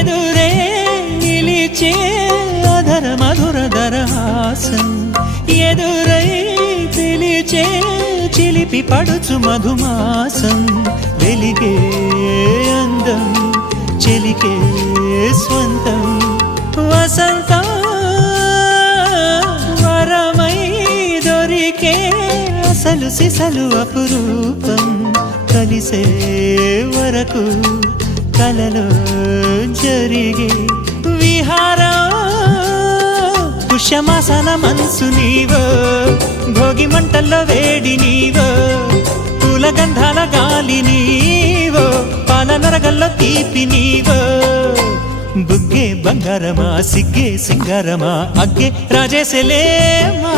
ఎదురే నిలిచే అధర మధుర దరహాసం ఎదురై పిలిచే చిలిపి పడుచు మధుమాసం వెలిగే అందం చెలికే స్వంతం వసంతం వరమై దొరికే అసలు సిసలు అపురూపం కలిసే వరకు కలలో జరిగే విహారం పుష్యమాసన మనసు నీవో భోగి మంటల్లో వేడి నీవో పూల గంధాల గాలి నీవో పాల నరగల్లో తీపి నీవో బుగ్గే బంగారమా సిగ్గే సింగారమా అగ్గే రాజేసలేమా